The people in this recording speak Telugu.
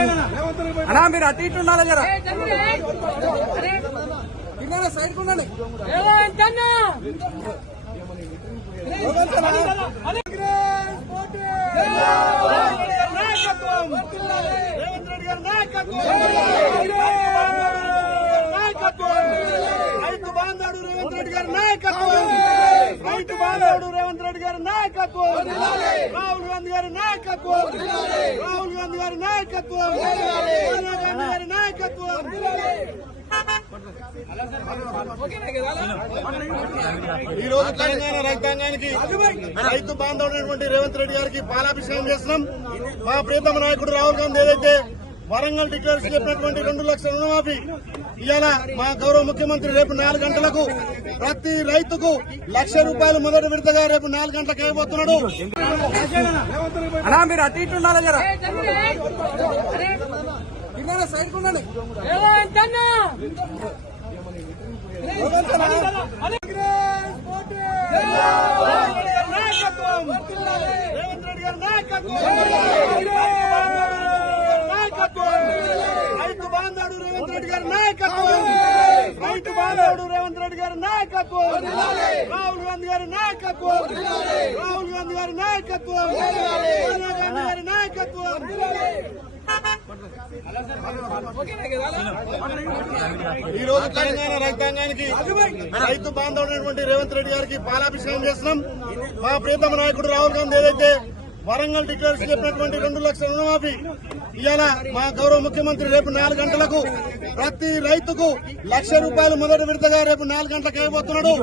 అన్నా మీరు అటు ఇటు ఉండాలి జరా సైడ్ ఉండండి. రైతు బాంధవుడు రేవంత్ రెడ్డి గారి నాయకత్వం, రైతు బాంధవుడు రేవంత్ రెడ్డి గారి నాయకత్వం, రాహుల్ గాంధీ గారి నాయకత్వం, రాహుల్ గాంధీ గారి నాయకత్వం, సోనియా గాంధీ గారి నాయకత్వం. ఈ రోజు తెలంగాణ రైతాంగానికి రైతు బాంధవుడైనటువంటి రేవంత్ రెడ్డి గారికి పాలాభిషేకం చేస్తున్నాం. మా ప్రియతమ నాయకుడు రాహుల్ గాంధీ ఏదైతే వరంగల్ డిక్లరేషన్ చెప్పినటువంటి 2 లక్షల రుణమాఫీ ఇవాళ మా గౌరవ ముఖ్యమంత్రి రేపు 4 గంటలకు ప్రతి రైతుకు ₹1,00,000 మొదటి విడతగా రేపు 4 గంటలకు ఇవ్వబోతున్నాడు. అన్నా మీరు అటు ఇటు ఉండాలి జరా సైడ్ ఉండండి. రేవంత్ రెడ్డి గారి నాయకత్వం, రైతు బాంధవుడు రేవంత్ రెడ్డి గారి నాయకత్వం, రైతు బాంధవుడు రేవంత్ రెడ్డి గారి నాయకత్వం, రాహుల్ గాంధీ గారి నాయకత్వం, రాహుల్ గాంధీ గారి నాయకత్వం, సోనియా గాంధీ గారి నాయకత్వం. ఈ రోజు తెలంగాణ రైతాంగానికి రైతు బాంధవుడైనటువంటి రేవంత్ రెడ్డి గారికి పాలాభిషేకం చేస్తున్నాం. మా ప్రియతమ నాయకుడు రాహుల్ గాంధీ ఏదైతే వరంగల్ డిక్లరేషన్ చెప్పినటువంటి 2 లక్షల రుణమాఫీ ఇవాళ మా గౌరవ ముఖ్యమంత్రి రేపు 4 గంటలకు ప్రతి రైతుకు ₹1,00,000 మొదటి విడతగా రేపు 4 గంటలకు ఇవ్వబోతున్నాడు.